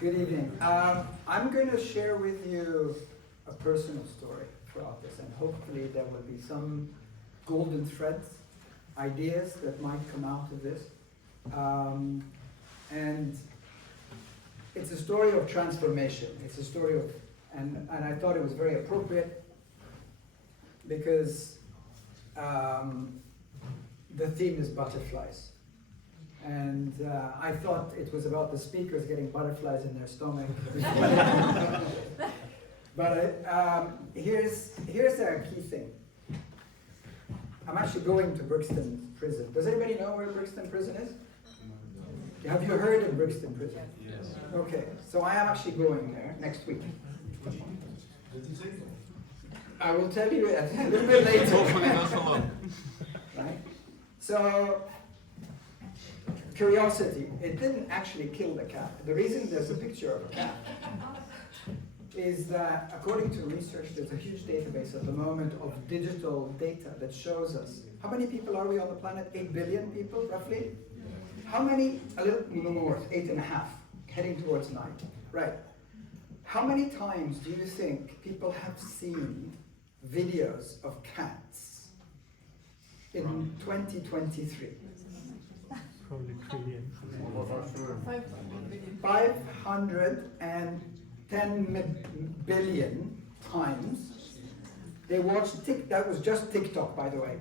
Good evening. I'm going to share with you a personal story throughout this, and hopefully there will be some golden threads, ideas that might come out of this. And it's a story of transformation. It's a story of, and I thought it was very appropriate because the theme is butterflies. And I thought it was about the speakers getting butterflies in their stomach. But here's a key thing. I'm actually going to Brixton Prison. Does anybody know where Brixton Prison is? Have you heard of Brixton Prison? Yes. Okay, so I am actually going there next week. I will tell you a little bit later. Hopefully not so long. Right? So, curiosity. It didn't actually kill the cat. The reason there's a picture of a cat is that, according to research, there's a huge database at the moment of digital data that shows us how many people are we on the planet? 8 billion people, roughly? How many? A little more, 8.5, heading towards 9. Right. How many times do you think people have seen videos of cats in 2023? Probably trillion. 510 billion times. They watched that was just TikTok, by the way.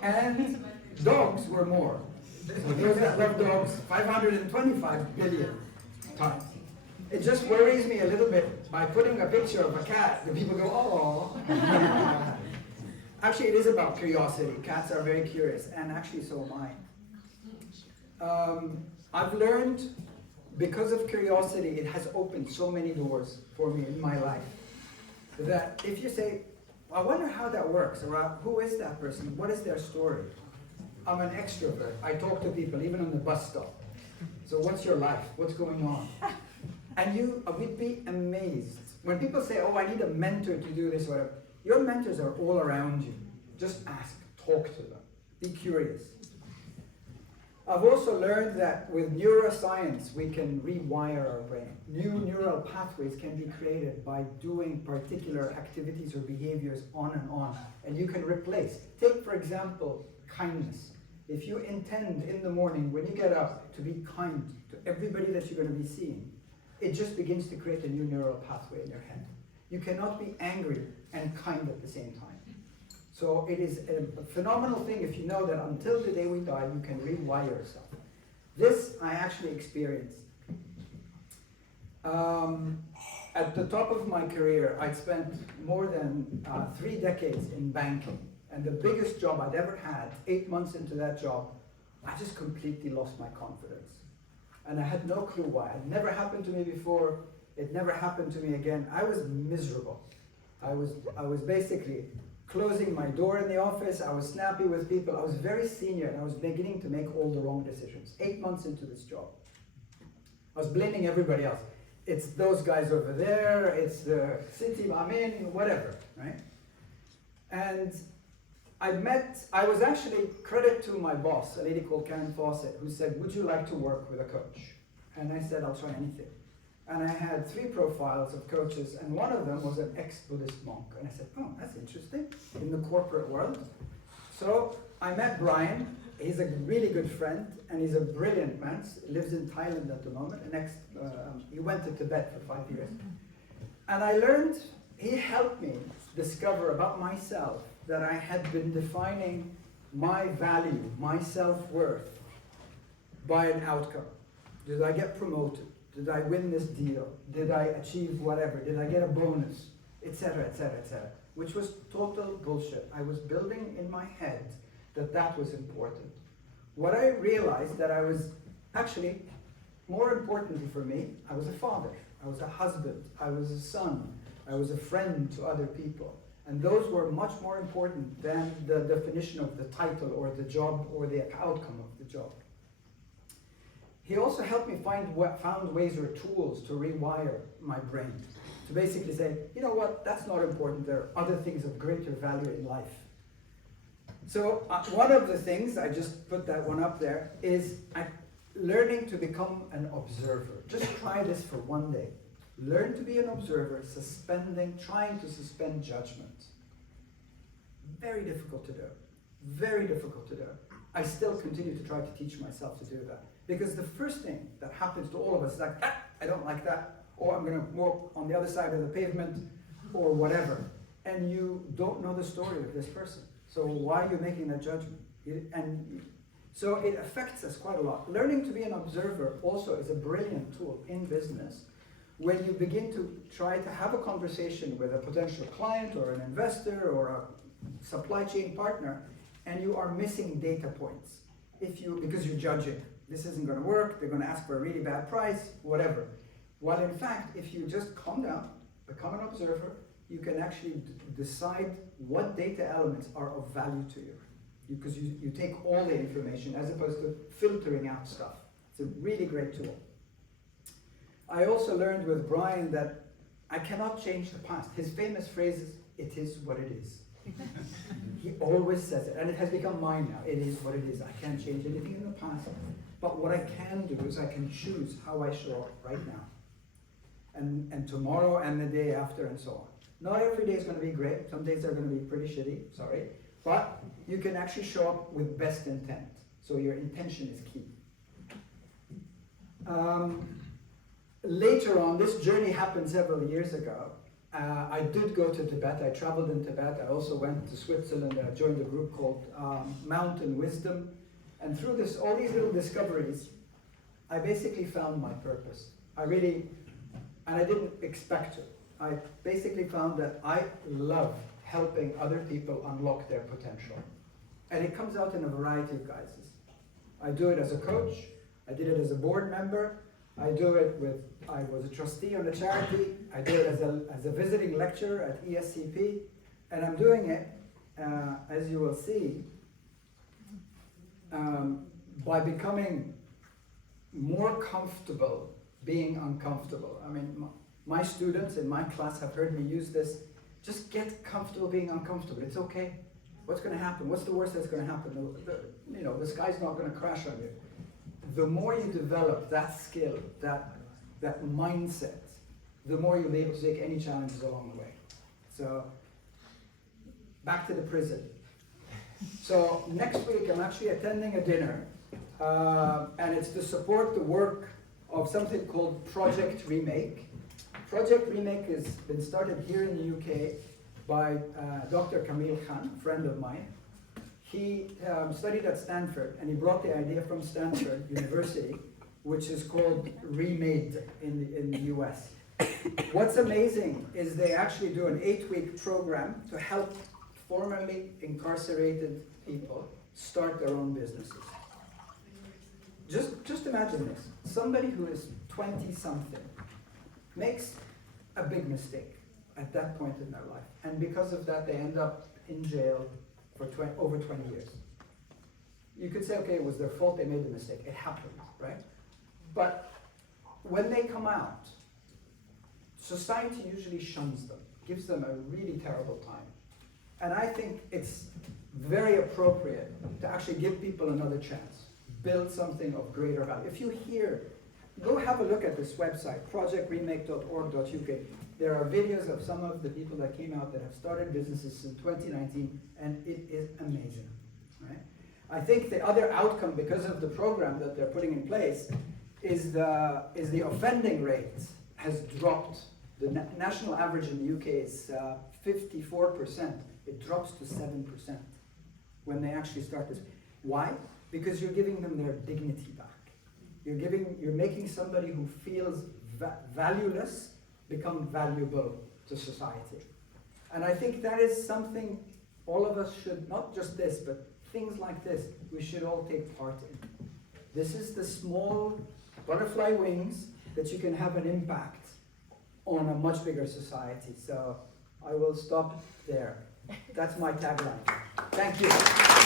And dogs were more. So those that love dogs, 525 billion times. It just worries me a little bit by putting a picture of a cat, the people go, oh. Actually, it is about curiosity. Cats are very curious, and actually so am I. I've learned, because of curiosity, it has opened so many doors for me in my life, that if you say, I wonder how that works, or who is that person, what is their story? I'm an extrovert. I talk to people, even on the bus stop. So what's your life? What's going on? And you would be amazed. When people say, oh, I need a mentor to do this, or whatever, your mentors are all around you. Just ask, talk to them, be curious. I've also learned that with neuroscience, we can rewire our brain. New neural pathways can be created by doing particular activities or behaviors on and on. And you can replace. Take, for example, kindness. If you intend in the morning when you get up to be kind to everybody that you're going to be seeing, it just begins to create a new neural pathway in your head. You cannot be angry and kind at the same time. So it is a phenomenal thing if you know that until the day we die, you can rewire yourself. This I actually experienced. At the top of my career, I'd spent more than 3 decades in banking. And the biggest job I'd ever had, 8 months into that job, I just completely lost my confidence. And I had no clue why. It never happened to me before. It never happened to me again. I was miserable. I was basically closing my door in the office. I was snappy with people. I was very senior, and I was beginning to make all the wrong decisions. 8 months into this job. I was blaming everybody else. It's those guys over there. It's the city I'm in, whatever, right? And I was actually, credit to my boss, a lady called Karen Fawcett, who said, would you like to work with a coach? And I said, I'll try anything. And I had 3 profiles of coaches, and one of them was an ex-Buddhist monk. And I said, oh, that's interesting, in the corporate world. So I met Brian. He's a really good friend, and he's a brilliant man. He lives in Thailand at the moment. He went to Tibet for 5 years. And I learned, he helped me discover about myself that I had been defining my value, my self-worth, by an outcome. Did I get promoted? Did I win this deal? Did I achieve whatever? Did I get a bonus? Etc., etc., etc. Which was total bullshit. I was building in my head that that was important. What I realized that I was actually, more importantly for me, I was a father. I was a husband. I was a son. I was a friend to other people. And those were much more important than the definition of the title or the job or the outcome of the job. He also helped me found ways or tools to rewire my brain. To basically say, you know what, that's not important. There are other things of greater value in life. So one of the things, I just put that one up there, is learning to become an observer. Just try this for one day. Learn to be an observer, trying to suspend judgment. Very difficult to do. Very difficult to do. I still continue to try to teach myself to do that. Because the first thing that happens to all of us is like, I don't like that, or I'm going to walk on the other side of the pavement, or whatever. And you don't know the story of this person. So why are you making that judgment? So it affects us quite a lot. Learning to be an observer also is a brilliant tool in business when you begin to try to have a conversation with a potential client or an investor or a supply chain partner, and you are missing data points because you're judging. This isn't going to work, they're going to ask for a really bad price, whatever. While in fact, if you just calm down, become an observer, you can actually decide what data elements are of value to you. Because you take all the information as opposed to filtering out stuff. It's a really great tool. I also learned with Brian that I cannot change the past. His famous phrase is, "It is what it is." He always says it, and it has become mine now. It is what it is. I can't change anything in the past. But what I can do is I can choose how I show up right now. And tomorrow and the day after and so on. Not every day is going to be great. Some days are going to be pretty shitty, sorry. But you can actually show up with best intent. So your intention is key. Later on, this journey happened several years ago. I did go to Tibet. I traveled in Tibet. I also went to Switzerland. I joined a group called Mountain Wisdom. And through all these little discoveries, I basically found my purpose. And I didn't expect to. I basically found that I love helping other people unlock their potential. And it comes out in a variety of guises. I do it as a coach. I did it as a board member. I was a trustee on a charity. I do it as a visiting lecturer at ESCP. And I'm doing it, as you will see, by becoming more comfortable being uncomfortable. I mean, my students in my class have heard me use this. Just get comfortable being uncomfortable. It's okay. What's going to happen? What's the worst that's going to happen? The sky's not going to crash on you. The more you develop that skill, that mindset, the more you'll be able to take any challenges along the way. So, back to the prison. So next week I'm actually attending a dinner, and it's to support the work of something called Project Remake. Project Remake has been started here in the UK by Dr. Camille Khan, a friend of mine. He studied at Stanford, and he brought the idea from Stanford University, which is called Remade in the US. What's amazing is they actually do an 8-week program to help formerly incarcerated people start their own businesses. Just imagine this. Somebody who is 20-something makes a big mistake at that point in their life. And because of that, they end up in jail for over 20 years. You could say, okay, it was their fault, they made the mistake. It happened, right? But when they come out, society usually shuns them, gives them a really terrible time. And I think it's very appropriate to actually give people another chance, build something of greater value. If you hear, go have a look at this website, projectremake.org.uk. There are videos of some of the people that came out that have started businesses in 2019, and it is amazing, right? I think the other outcome, because of the program that they're putting in place, is the offending rate has dropped. The national average in the UK is 54%. It drops to 7% when they actually start this. Why? Because you're giving them their dignity back. You're making somebody who feels valueless become valuable to society. And I think that is something all of us should, not just this, but things like this, we should all take part in. This is the small butterfly wings that you can have an impact on a much bigger society. So I will stop there. That's my tagline. Thank you.